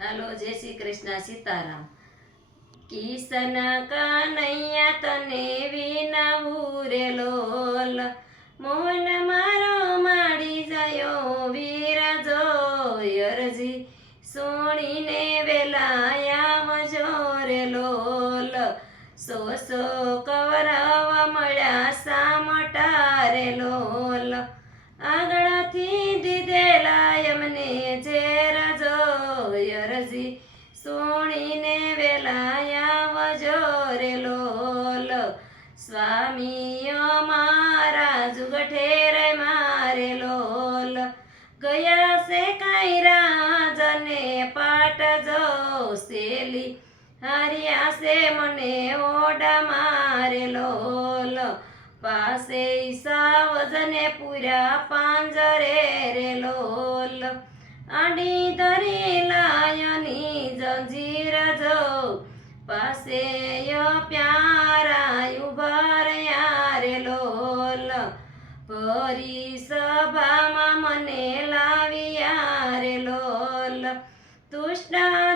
હાલો, જય શ્રી કૃષ્ણ, સીતારામ. કિશન કનૈયા તને વિનાવું રે લોલ, મોહન મારો માડી જાયો વીર જોય અરજી, સોણીને વેલાયા રે લોલ. સો કવરવા મળ્યા સામટા રે લોલ, આગળથી દીધેલા એમને ઝેર જોય અરજી, સોણીને વેલાયા રે લોલ. સ્વામી અમારા જુગઠેર મારે લોલ, ગયા છે કાંઈ રાજને પાટ જો શેલી, હાર્યા છે મને ઓડા મારે લોલ. પાસે સાવજને પૂર્યા પાંજરે રે લોલ, આડી ધરી લાયની જંજીર જો, પાસે પ્યારા ઉભા રહ્યા રે લોલ. ભરી સભામાં મને લાવ્યા રે લોલ, દુષ્ટ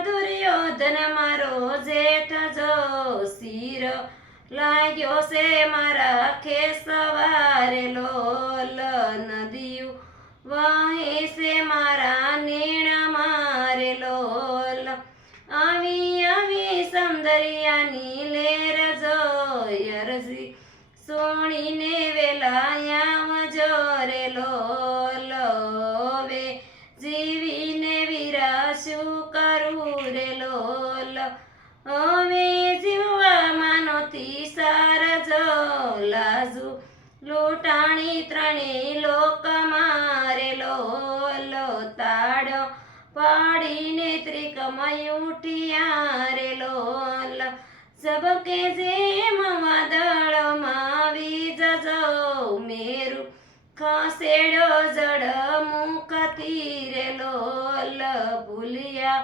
દુર્યોધન મારો જેઠ જો શિર, લાગ્યો છે મારા ખેસવારે લોલ. નદીયું વહે છે મારા નીણ મારે લોલ, આવી આવી સૌંદર્યાની લેર જોય અરજી, સોણીને વેલાયા રે લોલ. હવે જીવીને વીરા શું કરું રે લોલ, હવે જીવવામાં નહોતી સાર જો લાજુ, લૂંટાણી ત્રણેય લોક મારે લોલ. તાડ પાડીને ત્રિકમય ઉઠ્યા રે લોલ, ઝબકે જેમ વાદળમાં વીજ જો મેરુ, ખસેડ્યો જડ મુખથી રે લોલ. ભૂલ્યા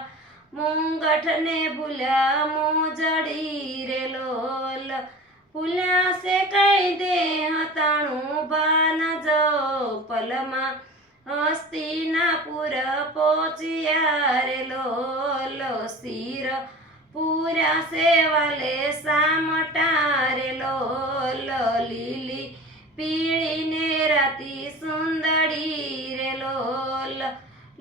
મુંગઠને ભૂલ્યા મોજડી રે લોલ, ભૂલ્યા છે કઈ દેહ તાણું ભાન જો પલમાં, હસ્તિનાપુર પહોંચ્યા રે લોલ. શિર પૂર્યા સેવાલે સામટા રે લોલ, લીલી પીળી ને રાતી સુંદરી રે લોલ.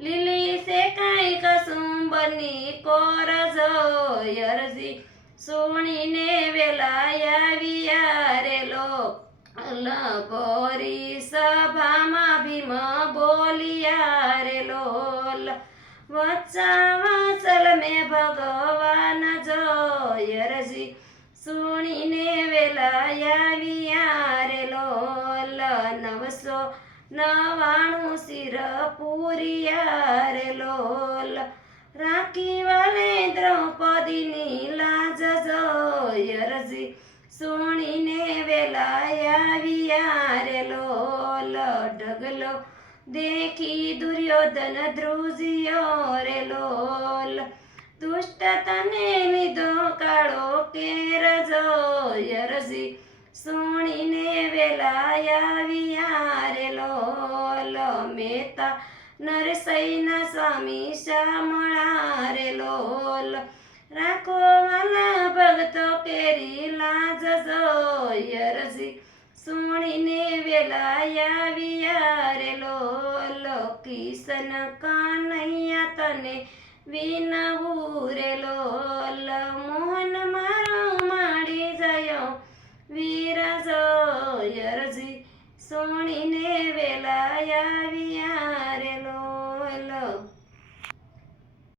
લીલી છે કાંઈ કસુંબની કોર જોય અરજી, સોણીને વેલાયા રે લોલ. ભરી સભામાં ભીમ બોલિયા રે લોલ, વચ્ચા વાસલ મેં ભગવાન જોય અરજી, સોણીને વેલાયા રે લોલ. 999 શિર પૂરિયા રે લોલ, રાખી વાલે દ્રૌપદીની લાજ જોય અરજી, સોણીને વેલાયા રે લોલ. ઢગલો દેખી દુર્યોધન ધ્રુજ્યો રે લોલ, દુષ્ટ તને લીધો કાળો કેર જોય અરજી, સોણીને વેલાયા રે લોલ. મેતા નરસૈના સ્વામી શામળા રે લોલ, રાખો વાલા ભગતો કેરી લાજ જોય અરજી, સોણીને વેલાયા રે લોલ. કિશન કનૈયા તને વિનવું રે લોલ, મોહન મારો માડી જાયો વીર જોય અરજી, સોણીને વેલાયા રે લોલ.